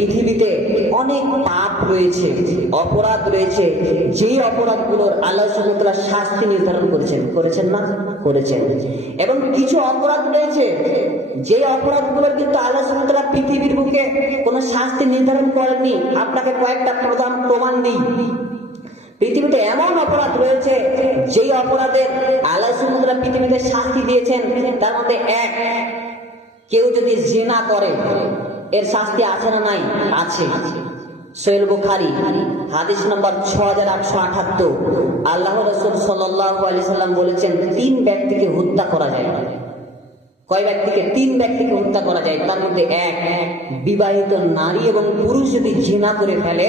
পৃথিবীতে অনেক পাপ রয়েছে, অপরাধ রয়েছে, যেই অপরাধগুলোর আল্লাহ সুবহানাহু ওয়া তাআলা শাস্তি নির্ধারণ করেছেন না করেছেন। এবং কিছু অপরাধ রয়েছে যে অপরাধগুলোর কিন্তু আল্লাহ সুবহানাহু ওয়া তাআলা পৃথিবীর বুকে কোনো শাস্তি নির্ধারণ করেননি। আপনাকে কয়েকটা প্রমাণ দিই। পৃথিবীতে এমন অপরাধ রয়েছে যেই অপরাধের আল্লাহ সুবহানাহু ওয়া তাআলা পৃথিবীতে শাস্তি দিয়েছেন। তার মধ্যে এক, কেউ যদি জিনা করে এর শাস্তি আছে না নাই? আছে। সহিহ বুখারী হাদিস নম্বর 6878, আল্লাহ রাসূল সাল্লাল্লাহু আলাইহি সাল্লাম বলেছেন 3 ব্যক্তিকে হত্যা করা যায়। কয় ব্যক্তিকে? 3 ব্যক্তিকে হত্যা করা যায়। তার মধ্যে এক, বিবাহিত নারী এবং পুরুষ যদি জিনা করে ফেলে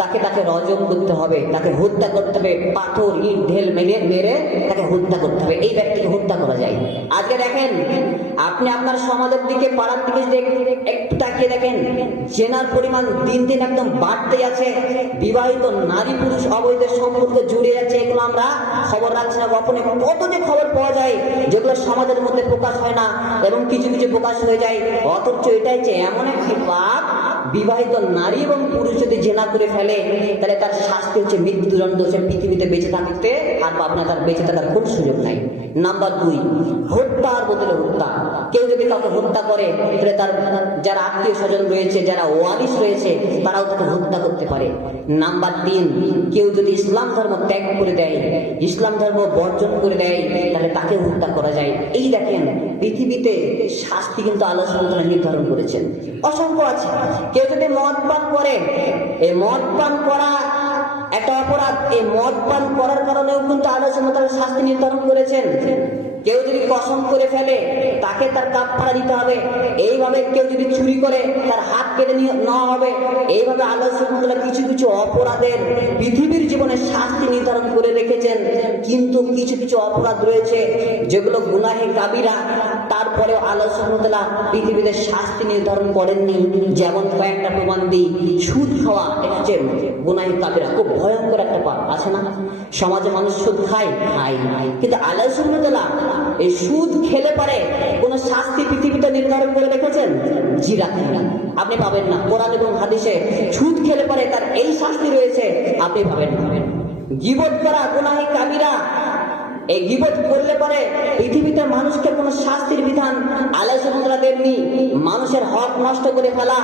তাকে রজম করতে হবে, তাকে হত্যা করতে হবে, পাথর ইট ঢেল মেরে তাকে হত্যা করতে হবে। এই ব্যক্তিকে হত্যা করা যায়। আজকে দেখেন, আপনি আপনার সমাজের দিকে, পাড়ার দিকে একটু তাকিয়ে দেখেন, জেনার পরিমাণ দিন দিন একদম বাড়তে আছে। বিবাহিত নারী পুরুষ অবৈধ সম্পর্ক জুড়ে যাচ্ছে। এগুলো আমরা খবর রাখছি না গোপনে। কত যে খবর পাওয়া যায় যেগুলো সমাজের মধ্যে প্রকাশ হয় না এবং কিছু কিছু প্রকাশ হয়ে যায়। অথচ এটাই যে এমন একটি পাপ, বিবাহিত নারী এবং পুরুষ যদি জেনা করে ফেলে তাহলে তার শাস্তি হচ্ছে মৃত্যুদণ্ড। সে পৃথিবীতে বেঁচে থাকতে আর পাবে না, তার বেঁচে থাকার কোন সুযোগ নাই। নাম্বার 2, হত্যার বদলে হত্যা। কেউ যদি কাউকে হত্যা করে তাহলে তার যারা আত্মীয় স্বজন রয়েছে, যারা ওয়ারিস রয়েছে, তারাও তাকে হত্যা করতে পারে। নাম্বার 3, কেউ যদি ইসলাম ধর্ম ত্যাগ করে দেয়, ইসলাম ধর্ম বর্জন করে দেয়, তাহলে তাকে হত্যা করা যায়। এই দেখেন, পৃথিবীতে শাস্তি কিন্তু আল্লাহ সুবহানাহু ওয়া তাআলা নির্ধারণ করেছেন, অসংখ্য আছে। কেউ যদি মদ পান করে, এই মদ পান করা একটা অপরাধ। এই মদ পান করার কারণেও কিন্তু আল্লাহ সুবহানাহু ওয়া তাআলা শাস্তি নির্ধারণ করেছেন। কেউ যদি কসম করে ফেলে তাকে তার কাফারা দিতে হবে। এইভাবে কেউ যদি চুরি করে তার হাত কেটে নেওয়া হবে। এইভাবে আল্লাহ সুবহানাহু ওয়া তাআলা কিছু কিছু অপরাধের পৃথিবীর জীবনে শাস্তি নির্ধারণ করে রেখেছেন। কিন্তু কিছু কিছু অপরাধ রয়েছে যেগুলো গুনাহে কাবিরা, তারপরেও আল্লাহ সুবহানাহু ওয়া তাআলা পৃথিবীতে শাস্তি নির্ধারণ করেননি। যেমন কয়েকটা প্রমাণ দিই। সুদ খাওয়া, এটা হচ্ছে গুনাহে কাবিরা, খুব ভয়ঙ্কর একটা পাপ, আছে না? সমাজে মানুষ সুদ খায়, কিন্তু আল্লাহ সুবহানাহু ওয়া তাআলা এই সুদ খেলে পারে কোন শাস্তি পৃথিবীতে নির্ধারণ করে রেখেছেন? জি রাখেন না, আপনি পাবেন না। কোরআন এবং হাদিসে সুদ খেলে পারে তার এই শাস্তি রয়েছে, আপনি পাবেন না। গীবত করা গুনাহে কাবিরা, এই গীবত করলে পরে পৃথিবীতে মানুষকে কোন শাস্তির বিধান আল্লাহ সুবহানাহু ওয়া তাআলা দেননি। মানুষের হক নষ্ট করে ফেলা,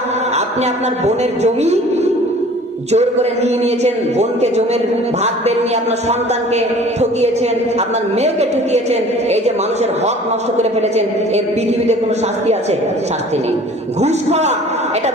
আপনি আপনার বোনের জমি জোর করে নিয়েছেন, বোনকে জমির ভাগ দেননি, আপনার সন্তানকে ঠকিয়েছেন, আপনার মেয়েকে ঠকিয়েছেন, এই যে মানুষের হক নষ্ট করে ফেলেছেন, এর পৃথিবীতে কোনো শাস্তি আছে? শাস্তি নেই। ঘুষ খাওয়া, এটা